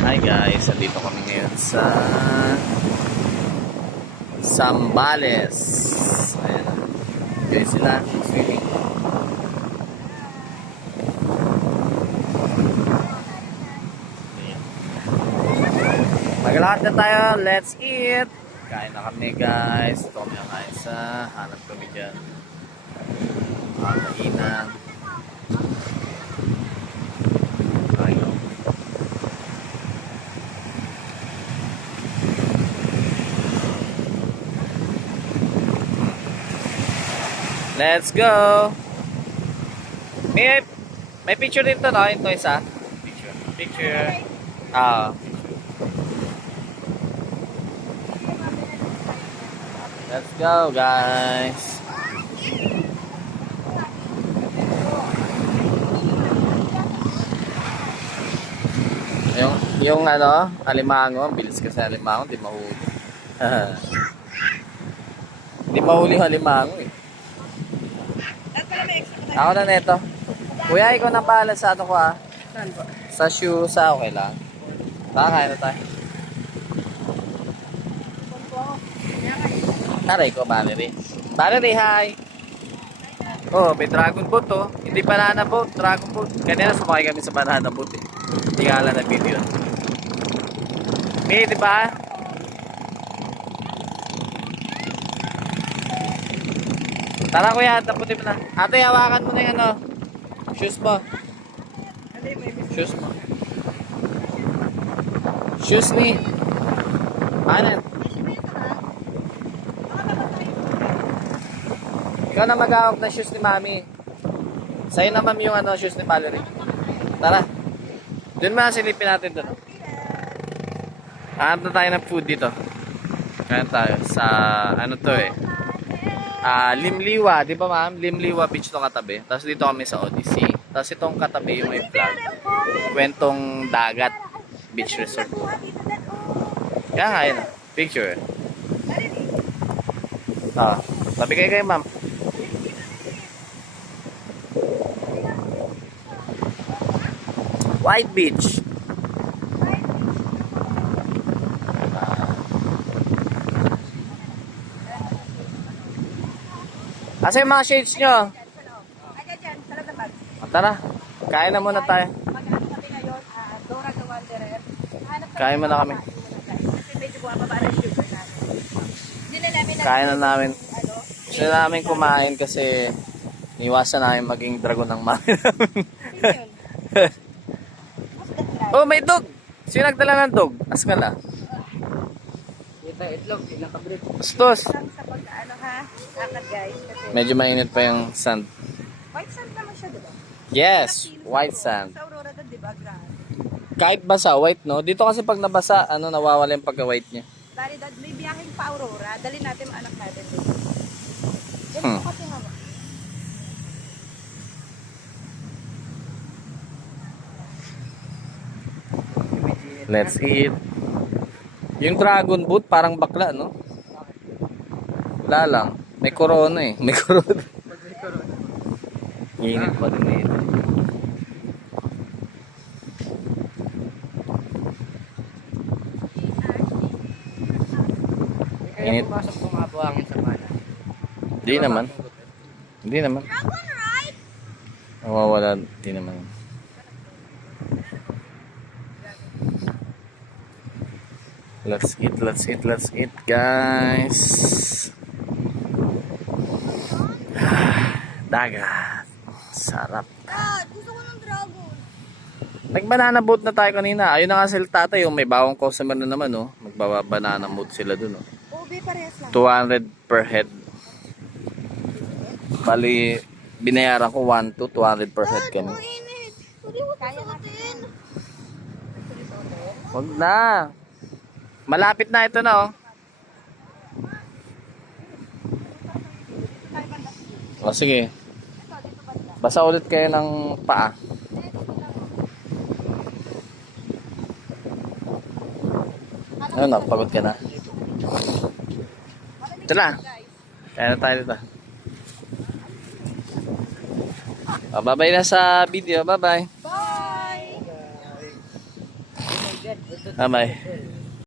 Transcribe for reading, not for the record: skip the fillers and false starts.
Hi guys, andito kami ngayon sa Zambales. Ayan. Enjoy sila swimming. Maglakad na tayo, let's eat! Kain na kami guys. Ito kami ang kain sa hanap kami dyan. Kainan. Ayun. Let's go! May picture dito, no? Ito isa. Picture. Let's go, guys. Yung ano, alimango, bilis kasi alimango, hindi mahuli. Hindi mahuli yung alimango eh. Ako na neto. Kuya, ikaw na bahala sa ano ko ah. Sa shoe, sa okay lang. Kakain na tayo. Taray ko, Valerie. Valerie, hi! Oh, may dragon boat oh. Hindi banana boat, dragon boat. Kanina sumakay kami sa banana boat eh. Hindi nga lang na video. May, di ba? Tara kuya, taputin mo na. Ate, hawakan mo na yung ano. Shoes mo. Shoes mo. Shoes ni. Ano? Ikaw na mag-hawak na shoes ni Mami. Sa'yo naman yung ano, shoes ni Valerie. Tara. Doon mga silipin natin doon. Hanap na tayo ng food dito. Kaya tayo sa ano to eh. Limliwa, di ba ma'am? Limliwa Beach itong katabi. Tapos dito kami sa Odyssey. Tapos itong katabi yung may vlog. Kwentong dagat. Beach resort. Kaya nga yun. Picture. Tabi kayo ma'am. White Beach. Asa yung mga shades nyo? Tara, kain na muna tayo. Kain muna kami. Kain na namin. Gusto na namin kumain kasi iwasan namin maging dragon ng mami namin. Oh, may dog! Sino nagdala ng dog? Askala. Bastos! Medyo mainit pa yung sand. White sand naman siya, diba? Yes, white sand. Sa Aurora doon, diba? Kahit basa, white, no? Dito kasi pag nabasa, ano, nawawala yung pagka-white niya. Dali, may biyaheng pa Aurora. Dali natin ang anak natin doon. Ganito kasi hawak. Let's eat. Yung dragon boat, parang bakla, no? Wala lang. May corona eh. May corona. Init pa din eh. Init. Hindi naman. Hindi naman. Nawawala. Hindi naman. Let's eat, guys. Dagat. Sarap. Gusto ko ng dragon. Nag-banana boat na tayo kanina. Ayun na nga sila tatay. May bawang customer na naman. Oh. Magbabanana boat sila dun. Oh. Ubi parehas lang. 200 per head. Bali, binayaran ko 1 to 200 per head kami. Mainit. Hindi mo susuotin. Huwag na. Malapit na ito na oh. O sige. Basa ulit kayo ng paa. Ano na, pagod ka na. Tara. Kaya na tayo dito. Bye-bye na sa video. Bye-bye. Bye! Bye-bye.